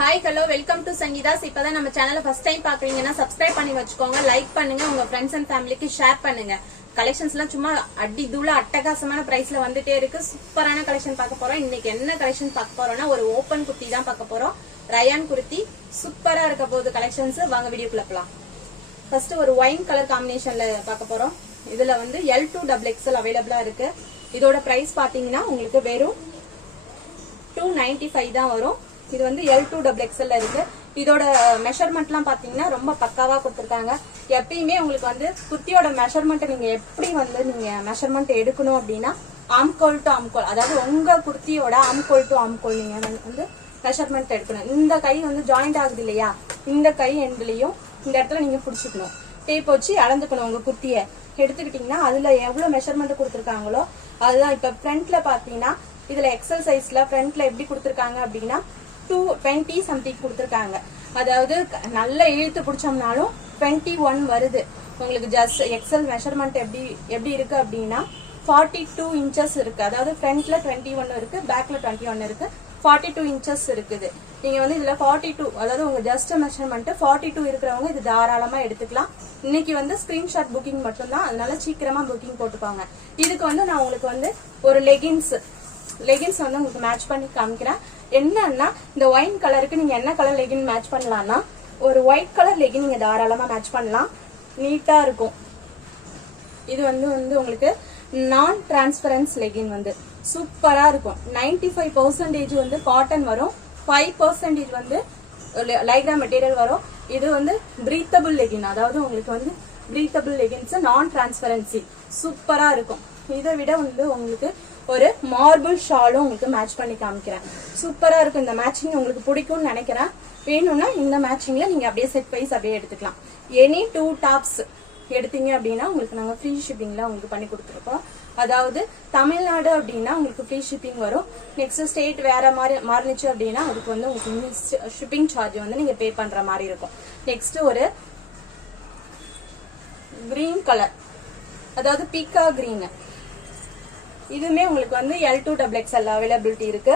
Hi hello welcome to Sangeetha's. இப்பதான் நம்ம சேனலை ஃபர்ஸ்ட் டைம் பாக்குறீங்கன்னா சப்ஸ்கிரைப் பண்ணி வச்சுக்கோங்க, லைக் பண்ணுங்க, உங்க ஃப்ரெண்ட்ஸ் அண்ட் ஃபேமிலிக்கு ஷேர் பண்ணுங்க. கலெக்ஷன்ஸ் எல்லாம் சும்மா அடி தூள அட்டகாசமான பிரைஸ்ல வந்துட்டே இருக்கு. சூப்பரான கலெக்ஷன் பார்க்க போறோம். இன்னைக்கு என்ன கலெக்ஷன் பார்க்க போறோம்னா ஒரு ஓபன் குர்த்தி தான் பார்க்க போறோம். ரயான் குர்த்தி சூப்பரா இருக்க போகுது கலெக்ஷன்ஸ். வாங்க வீடியோக்குள்ள போலாம். ஃபர்ஸ்ட் ஒரு ஒயின் கலர் காம்பினேஷன்ல பார்க்க போறோம். இதுல வந்து L2XXL அவைலபிளா இருக்கு. இதோட பிரைஸ் பாத்தீங்கன்னா உங்களுக்கு வெறும் 295 தான் வரும். இது வந்து L2XXL இருக்கு. இதோட மெஷர்மெண்ட்லாம் பாத்தீங்கன்னா ரொம்ப பக்காவா கொடுத்துருக்காங்க. எப்பயுமே உங்களுக்கு வந்து குர்த்தியோட மெஷர்மெண்ட் நீங்க எப்படி வந்து நீங்க மெஷர்மெண்ட் எடுக்கணும் அப்படின்னா ஆம்கோல் டு ஆம்கோல், அதாவது உங்க குர்த்தியோட ஆம்கோல் டு ஆம்கோல் நீங்க வந்து மெஷர்மெண்ட் எடுக்கணும். இந்த கை வந்து ஜாயிண்ட் ஆகுது இல்லையா, இந்த கை எண்ட்லயும் இந்த இடத்துல நீங்க புடிச்சுக்கணும். டேப் வச்சு அளந்துக்கணும். உங்க குர்த்திய எடுத்துக்கிட்டீங்கன்னா அதுல எவ்வளவு மெஷர்மெண்ட் கொடுத்துருக்காங்களோ அதுதான். இப்ப ஃப்ரண்ட்ல பாத்தீங்கன்னா இதுல எக்ஸல் சைஸ்ல ஃப்ரண்ட்ல எப்படி கொடுத்துருக்காங்க அப்படின்னா 220 சம்திங் கொடுத்துருக்காங்க. அதாவது நல்ல இழுத்து பிடிச்சோம்னாலும் 21 வருது. உங்களுக்கு ஜஸ்ட் எக்ஸல் மெஷர்மெண்ட் எப்படி இருக்கு அப்படின்னா 42 இன்ச்சஸ் இருக்கு. அதாவது ஃப்ரண்ட்ல 21 இருக்கு, பேக்ல 21 இருக்கு, 42 இன்ச்சஸ் இருக்குது. நீங்க வந்து இதுல 42, அதாவது உங்க ஜஸ்ட் மெஷர்மெண்ட் 42 இருக்கிறவங்க இது தாராளமா எடுத்துக்கலாம். இன்னைக்கு வந்து ஸ்கிரீன்ஷாட் புக்கிங் மட்டும்தான், அதனால சீக்கிரமா புக்கிங் போட்டுப்பாங்க. இதுக்கு வந்து நான் உங்களுக்கு வந்து ஒரு லெகின்ஸ் வந்து உங்களுக்கு மேட்ச் பண்ணி காமிக்கிறேன். என்னன்னா இந்த ஒயின் கலருக்கு நீங்க என்ன கலர் லெகின் மேட்ச் பண்ணலாம்னா ஒரு ஒயிட் கலர் லெகின் நீங்க தாராளமா மேட்ச் பண்ணலாம். நீட்டா இருக்கும். இது வந்து உங்களுக்கு நான் டிரான்ஸ்பரன்ஸ் லெகின் வந்து சூப்பரா இருக்கும். 95% வந்து காட்டன் வரும், 5% வந்து லைக்ரா மெட்டீரியல் வரும். இது வந்து பிரீத்தபிள் லெகின், அதாவது உங்களுக்கு வந்து பிரீத்தபிள் லெகின்ஸ் நான் டிரான்ஸ்பரன்சி சூப்பரா இருக்கும். இதை விட வந்து உங்களுக்கு ஒரு மார்பிள் ஷாலும் உங்களுக்கு மேட்ச் பண்ணி காமிக்கிறேன். சூப்பரா இருக்கும். இந்த மேட்சிங் உங்களுக்கு பிடிக்கும்னு நினைக்கிறேன். வேணும்னா இந்த மேட்சிங்ல நீங்க அப்படியே செட் வைஸ் அப்படியே எடுத்துக்கலாம். எனி 2 டாப்ஸ் எடுத்தீங்க அப்படின்னா உங்களுக்கு நாங்க ஃப்ரீ ஷிப்பிங்ல உங்களுக்கு பண்ணி கொடுத்துருக்கோம். அதாவது தமிழ்நாடு அப்படின்னா உங்களுக்கு ஃப்ரீ ஷிப்பிங் வரும். நெக்ஸ்ட் ஸ்டேட் வேற மாதிரி மாறிச்சு அப்படின்னா அதுக்கு வந்து உங்களுக்கு ஷிப்பிங் சார்ஜ் வந்து நீங்க பே பண்ற மாதிரி இருக்கும். நெக்ஸ்ட் ஒரு கிரீன் கலர், அதாவது பீக்கா கிரீன். இதுமே உங்களுக்கு வந்து L2XXL அவைலபிலிட்டி இருக்கு.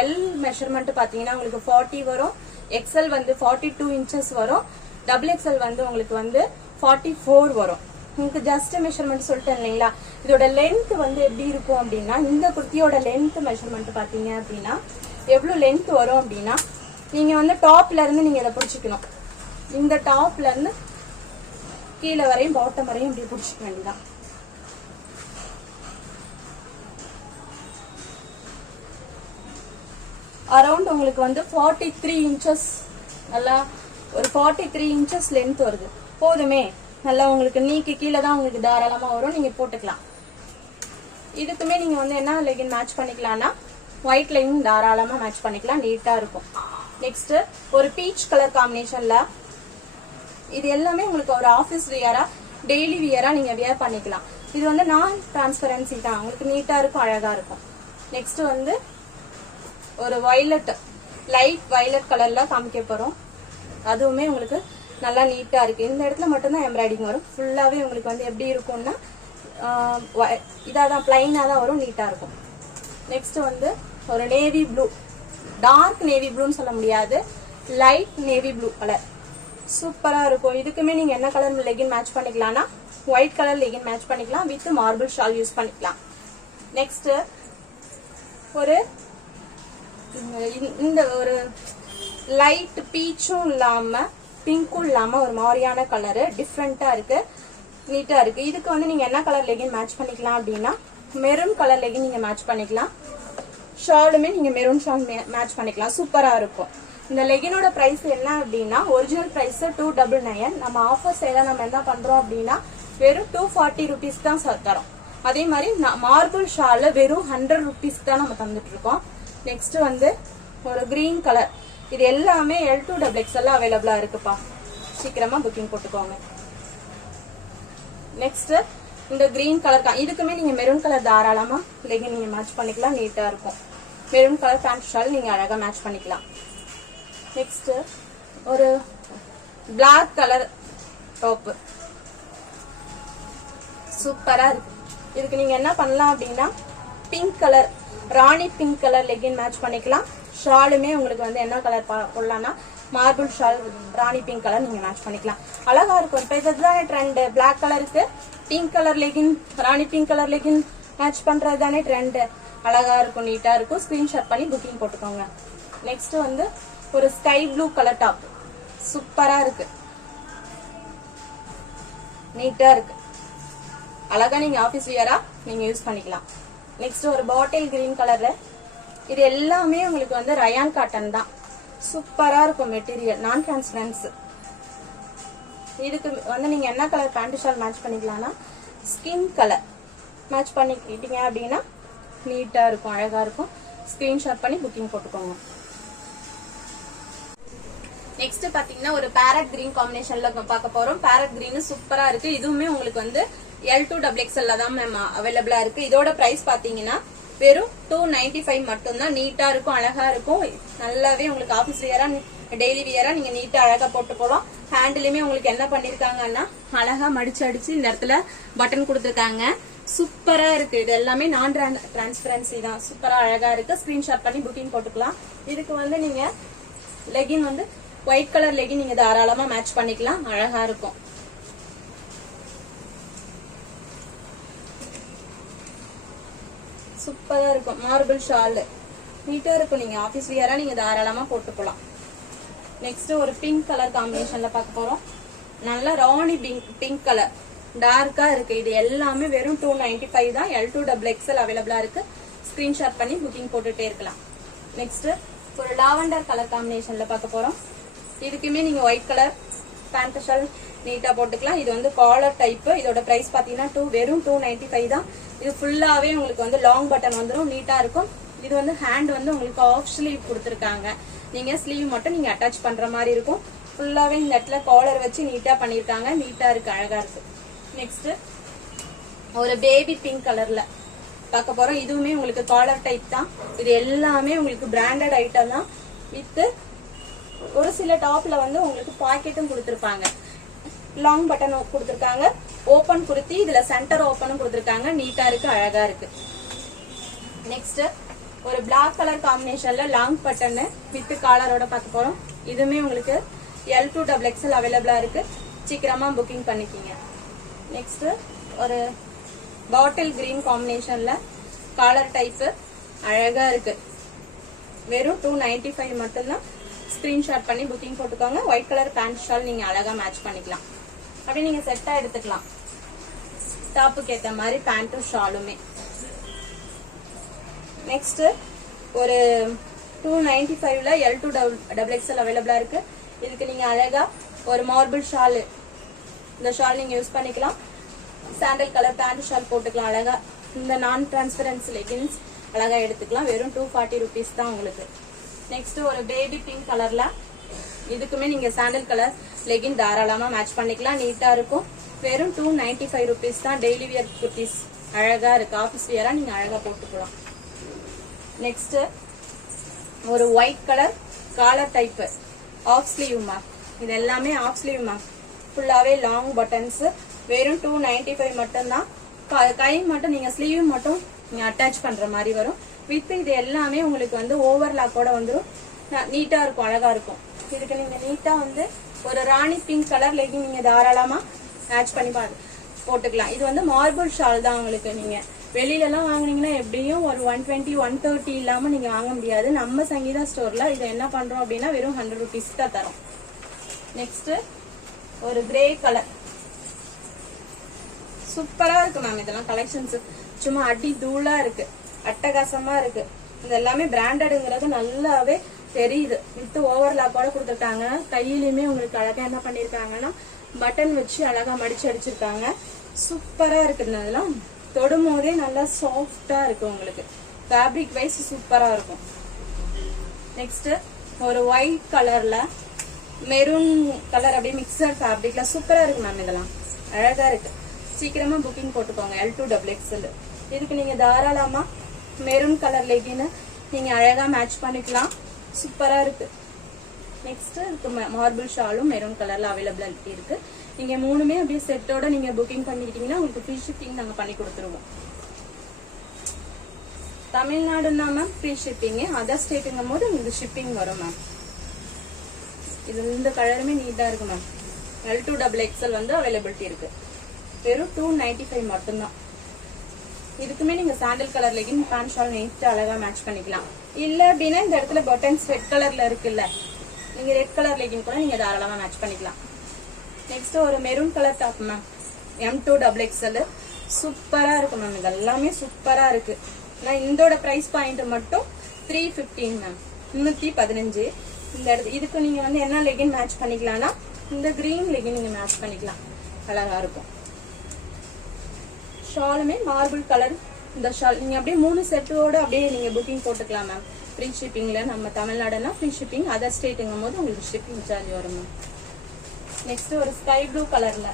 எல் மெஷர்மெண்ட் பாத்தீங்கன்னா உங்களுக்கு 40 வரும், XL வந்து 42 இன்ச்சஸ் வரும், XXL வந்து உங்களுக்கு வந்து 44 வரும். உங்களுக்கு ஜஸ்ட் மெஷர்மெண்ட் சொல்லிட்டேன் இல்லைங்களா. இதோட லென்த் வந்து எப்படி இருக்கும் அப்படின்னா இந்த குர்த்தியோட லென்த் மெஷர்மெண்ட் பாத்தீங்க அப்படின்னா எவ்வளவு லென்த் வரும் அப்படின்னா நீங்க வந்து டாப்ல இருந்து நீங்க இதை பிடிச்சிக்கணும். இந்த டாப்ல இருந்து கீழே வரையும் பாட்டம் வரையும் இப்படி பிடிச்சிக்க வேண்டியதான். அரௌண்ட் உங்களுக்கு வந்து 43 இன்ச்சஸ், நல்லா ஒரு 43 இன்ச்சஸ் லென்த் வருது. போதுமே, நல்லா உங்களுக்கு நீக்கு கீழே தான் உங்களுக்கு தாராளமா வரும், நீங்க போட்டுக்கலாம். இதுக்குமே நீங்க வந்து என்ன லெகின் மேட்ச் பண்ணிக்கலாம்னா ஒயிட் லெகின் தாராளமா மேட்ச் பண்ணிக்கலாம், நீட்டா இருக்கும். நெக்ஸ்ட் ஒரு பீச் கலர் காம்பினேஷன்ல, இது எல்லாமே உங்களுக்கு ஒரு ஆபீஸ் வியரா டெய்லி வியரா நீங்க வியர் பண்ணிக்கலாம். இது வந்து நான் டிரான்ஸ்பரன்சி தான், உங்களுக்கு நீட்டா இருக்கும், அழகா இருக்கும். நெக்ஸ்ட் வந்து ஒரு வயலட், லைட் வயலட் கலர்ல காமிக்க போறோம். அதுவுமே உங்களுக்கு நல்லா நீட்டா இருக்கு. இந்த இடத்துல மட்டும்தான் எம்ப்ராய்டிங் வரும். ஃபுல்லாவே உங்களுக்கு வந்து எப்படி இருக்கும்னா இதாதான் பிளைனா தான் வரும், நீட்டா இருக்கும். நெக்ஸ்ட் வந்து ஒரு நேவி ப்ளூ, டார்க் நேவி ப்ளூன்னு சொல்ல முடியாது, லைட் நேவி ப்ளூ கலர் சூப்பரா இருக்கும். இதுக்குமே நீங்க என்ன கலர் லெகின் மேட்ச் பண்ணிக்கலாம்னா ஒயிட் கலர் லெகின் மேட்ச் பண்ணிக்கலாம், வித் மார்பிள் ஷால் யூஸ் பண்ணிக்கலாம். நெக்ஸ்ட் ஒரு இந்த ஒரு லைட் பீச்சும் இல்லாம பிங்க்கும் இல்லாம ஒரு மாதிரியான கலரு டிஃப்ரெண்டா இருக்கு, நீட்டா இருக்கு. இதுக்கு வந்து நீங்க என்ன கலர் லெகின் மேட்ச் பண்ணிக்கலாம் அப்படின்னா மெரூன் கலர் லெகின் நீங்க மேட்ச் பண்ணிக்கலாம். ஷாலுமே நீங்க மெரூன் ஷால் மேட்ச் பண்ணிக்கலாம், சூப்பரா இருக்கும். இந்த லெகினோட பிரைஸ் என்ன அப்படின்னா ஒரிஜினல் பிரைஸ் 299. நம்ம ஆஃபர் சேல நம்ம என்ன பண்றோம் அப்படின்னா வெறும் 240 ருபீஸ் தான் தரோம். அதே மாதிரி மார்பிள் ஷால் வெறும் 100 ருபீஸ் தான் நம்ம தந்துட்டு இருக்கோம். நெக்ஸ்ட் வந்து ஒரு கிரீன் கலர், இது எல்லாமே L2XXL அவைலபிளா இருக்குப்பா, சீக்கிரமா புக்கிங் போட்டுக்கோங்க. நெக்ஸ்ட் இந்த கிரீன் கலர், இதுக்குமே நீங்க மெரூன் கலர் தாராளமா லெகின் நீங்க மேட்ச் பண்ணிக்கலாம், நீட்டா இருக்கும். மெரூன் கலர் பேண்ட் ஷால் நீங்க அழகா மேட்ச் பண்ணிக்கலாம். நெக்ஸ்ட் ஒரு பிளாக் கலர் டாப் சூப்பரா இருக்கு. இதுக்கு நீங்க என்ன பண்ணலாம் அப்படின்னா பிங்க் கலர், ராணி பிங்க் கலர் லெகின் மேட்ச் பண்ணிக்கலாம். ஷாலுமே உங்களுக்கு வந்து என்ன கலர் போடலாம்னா மார்பிள் ஷால் ராணி பிங்க் கலர் நீங்க மேட்ச் பண்ணிக்கலாம். அழகா இருக்கும். இப்போ இதுதானே ட்ரெண்ட். பிளாக் கலருக்கு பிங்க் கலர் லெகின், ராணி பிங்க் கலர் லெகின் மேட்ச் பண்றது தானே ட்ரெண்ட். அழகா இருக்கும், நீட்டா இருக்கும். ஸ்கிரீன்ஷாட் பண்ணி புக்கிங் போட்டுக்கோங்க. நெக்ஸ்ட் வந்து ஒரு ஸ்கை ப்ளூ கலர் டாப், சூப்பரா இருக்கு, நீட்டா இருக்கு. அழகா நீங்க ஆபீஸ் வியரா நீங்க யூஸ் பண்ணிக்கலாம். நெக்ஸ்ட் ஒரு பாட்டில் கிரீன் கலர்ல, இது எல்லாமே உங்களுக்கு வந்து ரயான் காட்டன் தான். சூப்பரா இருக்கும் மெட்டீரியல், நான் டிரான்ஸ்பரன்ஸ். இதுக்கு வந்து நீங்க என்ன கலர் பேண்ட் ஷால் மேட்ச் பண்ணிக்கலாம்னா ஸ்கின் கலர் மேட்ச் பண்ணிக்கிட்டீங்க அப்படின்னா நீட்டா இருக்கும், அழகா இருக்கும். ஸ்கிரீன்ஷாட் பண்ணி புக்கிங் போட்டுக்கோங்க. நெக்ஸ்ட் பாத்தீங்கன்னா ஒரு பேரட் கிரீன் காம்பினேஷன்ல பார்க்க போறோம். பேரட் கிரீன் சூப்பரா இருக்கு. இதுவுமே உங்களுக்கு வந்து L2XXL தான் மேம் அவைலபிளா இருக்கு. இதோட பிரைஸ் பாத்தீங்கன்னா வெறும் 295 மட்டும்தான். நீட்டா இருக்கும், அழகா இருக்கும். நல்லாவே உங்களுக்கு ஆபீஸ் வியரா டெய்லி வியரா நீங்க நீட்டா அழகா போட்டு போலாம். ஹேண்டிலுமே உங்களுக்கு என்ன பண்ணிருக்காங்கன்னா அழகா மடிச்சு அடிச்சு இந்த இடத்துல பட்டன் கொடுத்துருக்காங்க. சூப்பரா இருக்கு. இது எல்லாமே நான் டிரான்ஸ்பரன்சி தான். சூப்பரா அழகா இருக்கு. ஸ்கிரீன்ஷாட் பண்ணி புக்கிங் போட்டுக்கலாம். இதுக்கு வந்து நீங்க லெகின் வந்து ஒயிட் கலர் லெகின் நீங்க தாராளமா மேட்ச் பண்ணிக்கலாம், அழகா இருக்கும். சூப்பரா இருக்கும். மார்பிள் ஷால் நீட்டா இருக்கும். நீங்க ஆபீஸ் வியரா நீங்க தாராளமா போட்டுக்கலாம். நெக்ஸ்ட் ஒரு பிங்க் கலர் காம்பினேஷன்ல பார்க்க போறோம். நல்ல ராணி பிங்க் கலர், டார்க்கா இருக்கு. இது எல்லாமே வெறும் 295 தான். L2XXL அவைலபிளா இருக்கு. ஸ்கிரீன்ஷாட் பண்ணி புக்கிங் போட்டுட்டே இருக்கலாம். நெக்ஸ்ட் ஒரு லாவெண்டர் கலர் காம்பினேஷன்ல பார்க்க போறோம். இதுக்குமே நீங்க ஒயிட் கலர் பேண்ட் ஷால் நீட்டா போட்டுக்கலாம். இது வந்து காலர் டைப். இதோட பிரைஸ் பாத்தீங்கன்னா வெறும் 295 தான். இது ஃபுல்லாவே உங்களுக்கு வந்து லாங் பட்டன் வந்துடும், நீட்டா இருக்கும். இது வந்து ஹேண்ட் வந்து உங்களுக்கு ஆஃப் ஸ்லீவ் கொடுத்துருக்காங்க. நீங்க ஸ்லீவ் மட்டும் நீங்க அட்டாச் பண்ற மாதிரி இருக்கும். ஃபுல்லாவே இந்த இடத்துல காலர் வச்சு நீட்டா பண்ணிருக்காங்க. நீட்டா இருக்கு, அழகா இருக்கு. நெக்ஸ்ட் ஒரு பேபி பிங்க் கலர்ல பார்க்க போறோம். இதுவுமே உங்களுக்கு காலர் டைப் தான். இது எல்லாமே உங்களுக்கு பிராண்டட் ஐட்டம் தான். வித் ஒரு சில டாப்ல வந்து உங்களுக்கு பாக்கெட்டும் கொடுத்துருப்பாங்க. லாங் பட்டன் கொடுத்துருக்காங்க, ஓபன் குர்த்தி. இதுல சென்டர் ஓபனும் கொடுத்துருக்காங்க. நீட்டா இருக்கு, அழகா இருக்கு. நெக்ஸ்ட் ஒரு பிளாக் கலர் காம்பினேஷன்ல லாங் பட்டன் வித் காலரோட பார்க்க போறோம். இதுவுமே உங்களுக்கு L2XXL அவைலபிளா இருக்கு. சீக்கிரமா புக்கிங் பண்ணிக்கிங்க. நெக்ஸ்ட் ஒரு பாட்டில் கிரீன் காம்பினேஷன்ல காலர் டைப், அழகா இருக்கு. வெறும் 295 மட்டும்தான். ஸ்கிரீன்ஷாட் பண்ணி புக்கிங் போட்டுக்கோங்க. ஒயிட் கலர் பேண்ட் ஷால் நீங்க அழகா மேட்ச் பண்ணிக்கலாம். அப்படி நீங்க செட்டா எடுத்துக்கலாம். டாப்புக்கு ஏத்த மாதிரி பேண்ட்டும் ஷாலுமே. நெக்ஸ்ட் ஒரு 295ல L2XXL அவைலபிளா இருக்கு. இதுக்கு நீங்க அழகா ஒரு மார்பிள் ஷால், இந்த ஷால் நீங்க யூஸ் பண்ணிக்கலாம். சாண்டல் கலர் பேண்ட் ஷால் போட்டுக்கலாம். அழகா இந்த நான் டிரான்ஸ்பரன்சி லெகின்ஸ் அழகா எடுத்துக்கலாம். வெறும் 240 rupees தான் உங்களுக்கு. நெக்ஸ்ட் ஒரு பேபி பிங்க் கலர்ல, இதுக்குமே நீங்க சாண்டல் கலர் லெகின் தாராளமா மேட்ச் பண்ணிக்கலாம். நீட்டா இருக்கும். வெறும் 295 rupees தான். டெய்லி வியர் குர்த்திஸ் அழகா இருக்கு. ஆபீஸ் வியரா நீங்க அழகா போட்டுக்கலாம். நெக்ஸ்ட் ஒரு white colour collar type half sleeve mark. இது எல்லாமே ஆஃப் ஸ்லீவ் மார்க். ஃபுல்லாவே லாங் பட்டன்ஸ். வெறும் 295 மட்டும்தான். கை மட்டும் நீங்க ஸ்லீவ் மட்டும் நீங்க அட்டாச் பண்ற மாதிரி வரும். வித் இது எல்லாமே உங்களுக்கு வந்து ஓவர்லாக்கோட வந்துடும். நீட்டா இருக்கும், அழகா இருக்கும். இதுக்கு நீங்க நீட்டா வந்து ஒரு ராணி பிங்க் கலர் லெகின் நீங்க தாராளமா மேட்ச் பண்ணி போட்டுக்கலாம். இது வந்து மார்பிள் ஷால் தான். உங்களுக்கு நீங்க வெளியில எல்லாம் வாங்குனீங்கன்னா எப்படியும் ஒரு 120 130 இல்லாம நீங்க வாங்க முடியாது. நம்ம சங்கீதா ஸ்டோர்ல இதை என்ன பண்றோம் அப்படின்னா வெறும் 100 rupees தான் தரோம். நெக்ஸ்ட் ஒரு கிரே கலர், சூப்பரா இருக்கு மேம். இதெல்லாம் கலெக்ஷன்ஸ் சும்மா அடி தூளா இருக்கு, அட்டகாசமா இருக்கு. இது எல்லாமே பிராண்டடுங்கிறது நல்லாவே தெரியுது. வித் ஓவர்லாக்கோட கொடுத்துருக்காங்க. கையிலுமே உங்களுக்கு அழகா என்ன பண்ணிருக்காங்கன்னா பட்டன் வச்சு அழகா மடிச்சு அடிச்சிருக்காங்க. சூப்பரா இருக்கு. அதெல்லாம் தொடும் போதே நல்லா சாஃப்டா இருக்கு. உங்களுக்கு ஃபேப்ரிக் வைஸ் சூப்பரா இருக்கும். நெக்ஸ்ட் ஒரு ஒயிட் கலர்ல மெரூன் கலர் அப்படியே மிக்சர் ஃபேப்ரிக்ல சூப்பரா இருக்கு மேம். இதெல்லாம் அழகா இருக்கு. சீக்கிரமா புக்கிங் போட்டுக்கோங்க. L2XXL. இதுக்கு நீங்க தாராளமா மெரூன் கலர் லெகின் நீங்க அழகா மேட்ச் பண்ணிக்கலாம். சூப்பரா இருக்கு. நெக்ஸ்ட் மார்பிள் ஷாலும் மெரூன் கலர்ல அவைலபிலிட்டி இருக்கு. நீங்க மூணுமே அப்படியே செட்டோட நீங்க புக்கிங் பண்ணிக்கிட்டீங்கன்னா உங்களுக்கு ஃப்ரீ ஷிப்பிங் நாங்க பண்ணி கொடுத்துருவோம். தமிழ்நாடுன்னா மேம் ஃப்ரீ ஷிப்பிங், அதர் ஸ்டேட்டுங்கும் போது உங்களுக்கு ஷிப்பிங் வரும் மேம். இது இந்த கலருமே நீட்டா இருக்கு மேம். L2XXL வந்து அவைலபிலிட்டி இருக்கு. வெறும் 295 மட்டும்தான். இதுக்குமே நீங்க sandal colour legging pant shawl நெய்ட் அழகா மேட்ச் பண்ணிக்கலாம். இல்ல அப்படின்னா இந்த இடத்துல பட்டன்ஸ் ரெட் கலர்ல இருக்குல்ல, நீங்க ரெட் கலர் லெகின் கூட நீங்க தாராளமா மேட்ச் பண்ணிக்கலாம். நெக்ஸ்ட் ஒரு maroon colour top ma'am, M2XXL சூப்பரா இருக்கு மேம். இது எல்லாமே சூப்பரா இருக்கு. நான் இதோட பிரைஸ் பாயிண்ட் மட்டும் 315 மேம், 315. இந்த இடத்துல இதுக்கு நீங்க வந்து என்ன லெகின் மேட்ச் பண்ணிக்கலாம்னா இந்த கிரீன் லெகின் நீங்க மேட்ச் பண்ணிக்கலாம், அழகா இருக்கும். ஷாலுமே மார்பிள் கலர். இந்த ஷால் நீங்க அப்படியே 3 செட்டோட அப்படியே நீங்க புக்கிங் போட்டுக்கலாம் மேம். ஃப்ரீ ஷிப்பிங்ல நம்ம தமிழ்நாடுனா ஃப்ரீ ஷிப்பிங், அதர் ஸ்டேட்டுங்கும் போது உங்களுக்கு ஷிப்பிங் சார்ஜ் வரும் மேம். நெக்ஸ்ட் ஒரு ஸ்கை ப்ளூ கலர்ல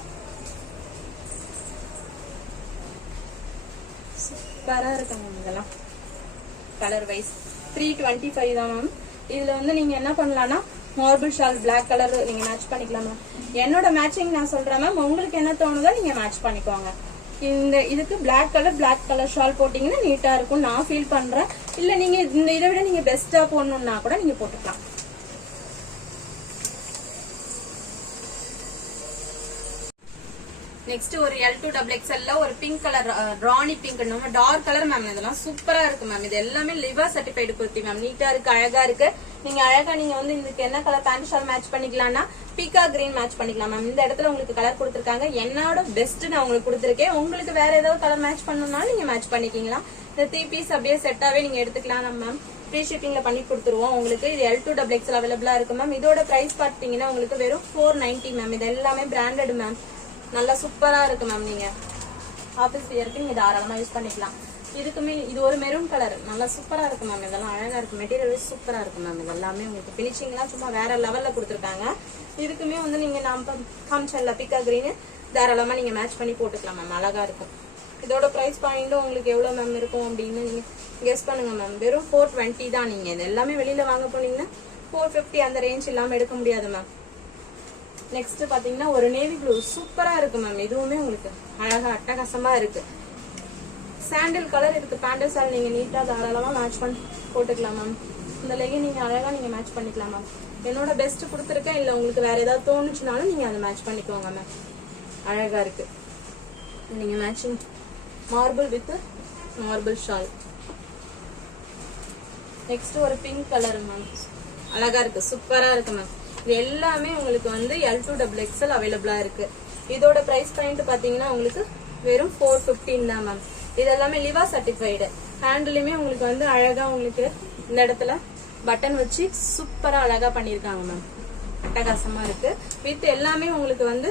சூப்பரா இருக்கு மேம். இதெல்லாம் கலர் வைஸ் 325 தான் மேம். இதுல வந்து நீங்க என்ன பண்ணலாம்னா மார்பிள் ஷால் பிளாக் கலர் நீங்க மேட்ச் பண்ணிக்கலாம் மேம். என்னோட மேட்சிங் நான் சொல்றேன் மேம், உங்களுக்கு என்ன தோணுதோ நீங்க மேட்ச் பண்ணிக்கோங்க. இந்த இதுக்கு பிளாக் கலர் ஷால் போட்டீங்கன்னா நீட்டா இருக்கும் நான் ஃபீல் பண்றேன். இல்ல நீங்க இந்த இதை விட நீங்க பெஸ்டா போடணும்னா கூட நீங்க போட்டுக்கலாம். நெக்ஸ்ட் ஒரு L2XXL ஒரு பிங்க் கலர், ராணி பிங்க், நம்ம டார்க் கலர் மேம். இதெல்லாம் சூப்பரா இருக்கு மேம். இது எல்லாமே லிவர் சர்டிஃபைடு குர்த்தி மேம். நீட்டா இருக்கு, அழகா இருக்கு. நீங்க அழகா நீங்க வந்து இதுக்கு என்ன கலர் பேண்ட் ஷால் மேட்ச் பண்ணிக்கலாம்னா பீக்கா கிரீன் மேட்ச் பண்ணிக்கலாம் மேம். இந்த இடத்துல உங்களுக்கு கலர் கொடுத்துருக்காங்க. என்னோட பெஸ்ட் நான் உங்களுக்கு கொடுத்துருக்கேன். உங்களுக்கு வேற ஏதாவது கலர் மேட்ச் பண்ணணும்னாலும் நீங்க மேட்ச் பண்ணிக்கலாம். இந்த 3 பீஸ் அப்படியே செட்டாவே நீங்க எடுத்துக்கலாம் நம்ம மேம். ஃப்ரீ ஷிப்பிங்ல பண்ணி கொடுத்துருவோம் உங்களுக்கு. இது L2XXL அவைலபிளா இருக்கு மேம். இதோட பிரைஸ் பாத்தீங்கன்னா உங்களுக்கு வெறும் 490 மேம். இது எல்லாமே பிராண்டட் மேம். நல்லா சூப்பரா இருக்கு மேம். நீங்க ஆபீஸ் வியருக்கு நீங்க தாராளமா யூஸ் பண்ணிக்கலாம். இதுக்குமே இது ஒரு மெரூன் கலர் நல்லா சூப்பரா இருக்கு மேம். இதெல்லாம் அழகா இருக்கு, மெட்டீரியல் சூப்பரா இருக்கு மேம். இது எல்லாமே உங்களுக்கு பினிஷிங் எல்லாம் சும்மா வேற லெவல்ல கொடுத்துருக்காங்க. இதுக்குமே வந்து நீங்க நம்ம காமிச்சல்ல பிக்கா கிரீன் தாராளமா நீங்க மேட்ச் பண்ணி போட்டுக்கலாம் மேம். அழகா இருக்கும். இதோட பிரைஸ் பாயிண்டும் உங்களுக்கு எவ்வளவு மேம் இருக்கும் அப்படின்னு நீங்க கெஸ் பண்ணுங்க மேம். வெறும் 420 தான். நீங்க இது எல்லாமே வெளியில வாங்க போனீங்கன்னா 450 அந்த ரேஞ்ச் இல்லாம எடுக்க முடியாது மேம். நெக்ஸ்ட் பாத்தீங்கன்னா ஒரு நேவி ப்ளூ சூப்பரா இருக்கு மேம். இதுவுமே உங்களுக்கு அழகா அட்டகாசமா இருக்கு. சாண்டில் கலர் இருக்கு. பேண்ட் ஷால் நீங்க நீட்டா தாராளமா மேட்ச் பண்ணி போட்டுக்கலாம் மேம். இந்த லெகின் நீங்க அழகா நீங்க மேட்ச் பண்ணிக்கலாம் மேம். என்னோட பெஸ்ட் கொடுத்துருக்கேன். இல்ல உங்களுக்கு வேற ஏதாவது தோணுச்சுனாலும் நீங்க அதை மேட்ச் பண்ணிக்கோங்க மேம். அழகா இருக்கு. நீங்க matching marble with marble shawl. Next ஒரு பிங்க் கலர் மேம். அழகா இருக்கு, சூப்பரா இருக்கு மேம். இது எல்லாமே உங்களுக்கு வந்து L2XXL அவைலபிளா இருக்கு. இதோட பிரைஸ் பாயிண்ட் பாத்தீங்கன்னா உங்களுக்கு வெறும் 415 தான் மேம். இது எல்லாமே லிவா சர்டிஃபைடு. ஹேண்டிலுமே உங்களுக்கு வந்து அழகா உங்களுக்கு இந்த இடத்துல பட்டன் வச்சு சூப்பரா அழகா பண்ணிருக்காங்க மேம். அட்டகாசமா இருக்கு. வித் எல்லாமே உங்களுக்கு வந்து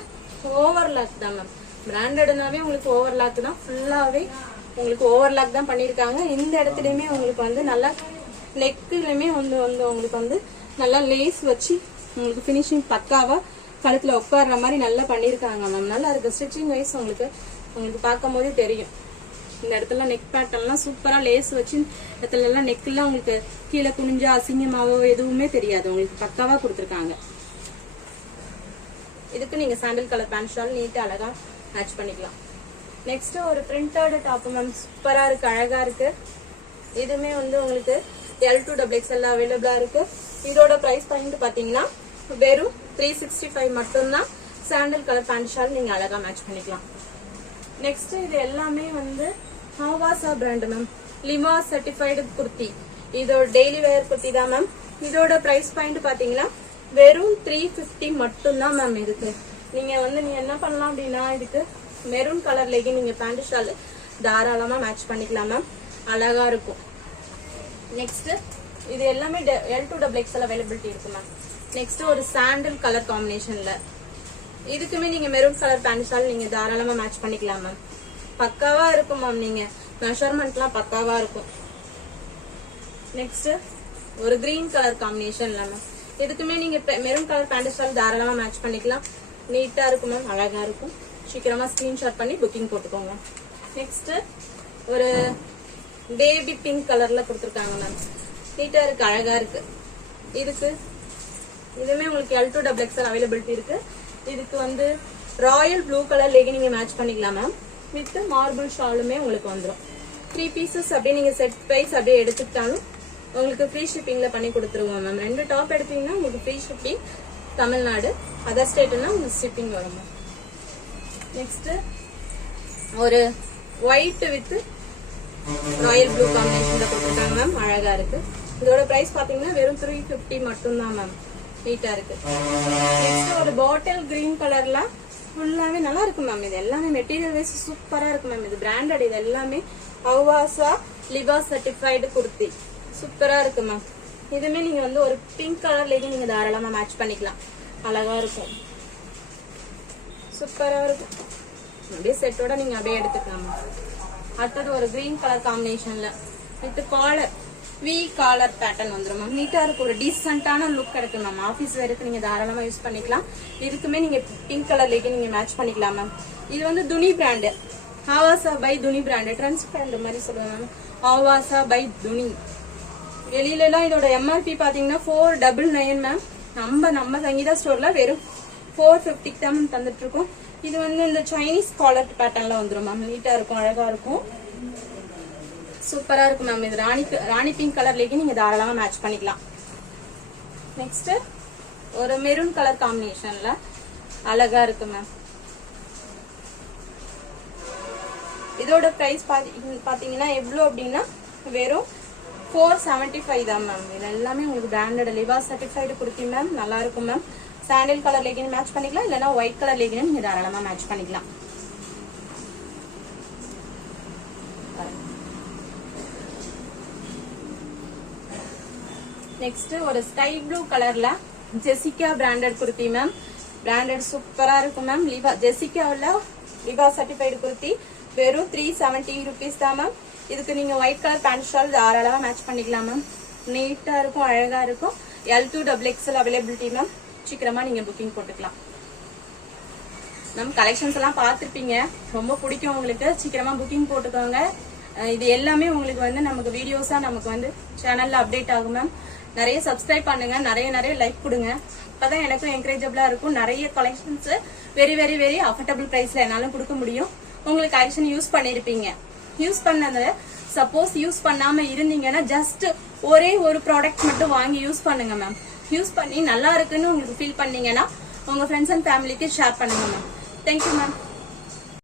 ஓவர்லாக் தான் மேம். பிராண்டட்னாவே உங்களுக்கு ஓவர்லாக் தான். ஃபுல்லாவே உங்களுக்கு ஓவர்லாக் தான் பண்ணிருக்காங்க. இந்த இடத்துலயுமே உங்களுக்கு வந்து நல்லா நெக்குலயுமே வந்து உங்களுக்கு வந்து நல்லா லேஸ் வச்சு உங்களுக்கு பினிஷிங் பக்காவா கழுத்துல உட்கார்ற மாதிரி நல்லா பண்ணிருக்காங்க மேம். நல்லா இருக்கு. ஸ்டிச்சிங் வைஸ் உங்களுக்கு பார்க்கும் போதே தெரியும். இந்த இடத்துல நெக் பேட்டர்ன்லாம் சூப்பரா லேஸ் வச்சு இடத்துல எல்லாம் நெக் எல்லாம் உங்களுக்கு கீழே குனிஞ்சா அசிங்கமாவோ எதுவுமே தெரியாது. உங்களுக்கு பக்காவா கொடுத்துருக்காங்க. இதுக்கு நீங்க சாண்டல் கலர் பேண்ட் ஷால் நீட்டா அழகா மேட்ச் பண்ணிக்கலாம். நெக்ஸ்ட் ஒரு பிரிண்டட் டாப் மேம். சூப்பரா இருக்கு, அழகா இருக்கு. இதுவுமே வந்து உங்களுக்கு L2XXL அவைலபிளா இருக்கு. இதோட பிரைஸ் பாயிண்ட் பாத்தீங்கன்னா வெறும் 365 மட்டும்தான். சாண்டல் கலர் பேண்ட் ஷால் நீங்க அழகா மேட்ச் பண்ணிக்கலாம். நெக்ஸ்ட் இது எல்லாமே வந்து ஹாவாசா பிராண்ட் மேம். லிமா சர்டிஃபைடு குர்த்தி. இதோட டெய்லி வேர் குர்த்தி தான் மேம். இதோட பிரைஸ் பாயிண்ட் பாத்தீங்கன்னா வெறும் 350 மட்டும்தான் மேம். இதுக்கு நீங்க என்ன பண்ணலாம் அப்படின்னா இதுக்கு மெரூன் கலர் லெகின் நீங்க பேண்ட் ஷால் தாராளமா மேட்ச் பண்ணிக்கலாம் மேம். அழகா இருக்கும். நெக்ஸ்ட் இது எல்லாமே L2XXL அவைலபிலிட்டி இருக்கு மேம். நெக்ஸ்ட் ஒரு சாண்டல் கலர் காம்பினேஷன்ல இதுக்குமே நீங்க மெரூன் கலர் பேண்ட் ஷால் நீங்க தாராளமா மேட்ச் பண்ணிக்கலாம் மேம். பக்காவா இருக்கும் மேம். நீங்க மெஷர்மெண்ட்லாம் பக்காவா இருக்கும். நெக்ஸ்ட் ஒரு கிரீன் கலர் காம்பினேஷன்ல மேம். இதுக்குமே நீங்க மெரூன் கலர் பேண்ட் ஷால் தாராளமா மேட்ச் பண்ணிக்கலாம். நீட்டா இருக்கும் மேம், அழகா இருக்கும். சீக்கிரமா ஸ்கிரீன்ஷாட் பண்ணி புக்கிங் போட்டுக்கோங்க. நெக்ஸ்ட் ஒரு பேபி பிங்க் கலர்ல கொடுத்துருக்காங்க மேம். நீட்டா இருக்கு, அழகா இருக்கு. இதுமே உங்களுக்கு L2XXL அவைலபிலிட்டி இருக்கு. இதுக்கு ராயல் ப்ளூ கலர் லெகின் நீங்க மேட்ச் பண்ணிக்கலாம் மேம். வித் மார்பிள் ஷாலுமே உங்களுக்கு வந்துடும். 3 பீசஸ் அப்படியே நீங்க செட் பிரைஸ் அப்படியே எடுத்துக்கிட்டாலும் உங்களுக்கு ஃப்ரீ ஷிப்பிங்ல பண்ணி கொடுத்துருவோம் மேம். 2 டாப் எடுத்தீங்கன்னா உங்களுக்கு ஃப்ரீ ஷிப்பிங் தமிழ்நாடு, அதர் ஸ்டேட்னா உங்களுக்கு ஷிப்பிங் வரும் மேம். நெக்ஸ்ட் ஒரு ஒயிட் வித் ராயல் ப்ளூ காம்பினேஷன்ல கொடுத்துருக்காங்க மேம். அழகா இருக்கு. இதோட பிரைஸ் பாத்தீங்கன்னா வெறும் 350 மட்டும் தான் மேம். நீட்டா இருக்கு. நெக்ஸ்ட் ஒரு பாட்டில் கிரீன் கலர்ல ஃபுல்லாவே நல்லா இருக்கு மேம். இது எல்லாமே மெட்டீரியல் வைஸ் சூப்பரா இருக்கு மேம். இது பிராண்டட். இது எல்லாமே அவாசா லிவா சர்டிஃபைடு குர்த்தி சூப்பரா இருக்கு மேம். இதுமே நீங்க வந்து ஒரு பிங்க் கலர்லயே நீங்க தாராளமா மேட்ச் பண்ணிக்கலாம். அழகா இருக்கும், சூப்பரா இருக்கும். அப்படியே செட்டோட நீங்க அப்படியே எடுத்துக்கலாம். அடுத்தது ஒரு கிரீன் கலர் காம்பினேஷன்ல with collar V collar pattern வந்துடும் மேம். நீட்டா இருக்கு. ஒரு டீசென்டான லுக் கிடைக்கும் மேம். ஆஃபீஸ் வேருக்கு நீங்க தாராளமா யூஸ் பண்ணிக்கலாம். இதுக்குமே நீங்க பிங்க் கலர்லேயே நீங்க மேட்ச் பண்ணிக்கலாம் மேம். இது வந்து துணி பிராண்டு, ஆவாசா பை துணி பிராண்டு, ட்ரெண்ட்ஸ் பிராண்ட் மாதிரி சொல்லுவேன் மேம். ஆவாசா பை துணி. வெளியில எல்லாம் இதோட எம்ஆர்பி பாத்தீங்கன்னா 499 மேம். நம்ம சங்கீதா ஸ்டோர்ல வெறும் 450 தான் தந்துட்டு இருக்கோம். இது வந்து இந்த சைனீஸ் காலர் பேட்டர்ன்ல வந்துடும் மேம். நீட்டா இருக்கும், அழகா இருக்கும், சூப்பரா இருக்கும் மேம். இது ராணி பிங்க் கலர்லேயே நீங்க தாராளமா மேட்ச் பண்ணிக்கலாம். நெக்ஸ்ட் ஒரு மெரூன் கலர் காம்பினேஷன்ல அழகா இருக்கு மேம். இதோட பிரைஸ் பாத்தீங்கன்னா எவ்வளவு அப்படின்னா வெறும் 475 தான் மேம். இது எல்லாமே உங்களுக்கு பிராண்டட் லிவா சர்டிஃபைடு குர்த்தி மேம். நல்லா இருக்கும் மேம். சாண்டில் கலர் லெகின் மேட்ச் பண்ணிக்கலாம், இல்லைன்னா ஒயிட் கலர் லெகின் நீங்க தாராளமா மேட்ச் பண்ணிக்கலாம். நெக்ஸ்ட் ஒரு ஸ்கை ப்ளூ கலர்ல Jessica branded kurti ma'am. Branded சூப்பரா இருக்கும் மேம். ஜெசிகாவில் லிவா சர்டிஃபைடு குர்த்தி வெறும் 370 rupees தான் மேம். இதுக்கு நீங்க ஒயிட் கலர் பேண்ட் ஷால் தாராளமா மேட்ச் பண்ணிக்கலாம் மேம். நீட்டா இருக்கும், அழகா இருக்கும். L2 XXL availability ma'am. சீக்கிரமா நீங்க புக்கிங் போட்டுக்கலாம். நம்ம கலெக்ஷன்ஸ் எல்லாம் பார்த்திருப்பீங்க, ரொம்ப பிடிக்கும் உங்களுக்கு. சீக்கிரமா புக்கிங் போட்டுக்கோங்க. இது எல்லாமே உங்களுக்கு வந்து நமக்கு வீடியோஸா நமக்கு வந்து சேனல்ல அப்டேட் ஆகும் மேம். நிறைய சப்ஸ்கிரைப் பண்ணுங்க, நிறைய லைக் கொடுங்க. அப்பதான் எனக்கும் என்கரேஜபிளா இருக்கும். நிறைய collections very very very affordable பிரைஸ்ல என்னாலும் கொடுக்க முடியும். உங்களுக்கு கலெக்ஷன் யூஸ் பண்ணிருப்பீங்க. யூஸ் பண்ணது சப்போஸ் யூஸ் பண்ணாம இருந்தீங்கன்னா ஜஸ்ட் ஒரே ஒரு ப்ராடக்ட் மட்டும் வாங்கி யூஸ் பண்ணுங்க மேம். யூஸ் பண்ணி நல்லா இருக்குன்னு உங்களுக்கு ஃபீல் பண்ணீங்கன்னா உங்க ஃப்ரெண்ட்ஸ் அண்ட் ஃபேமிலிக்கு ஷேர் பண்ணுங்க மேம். Thank you ma'am.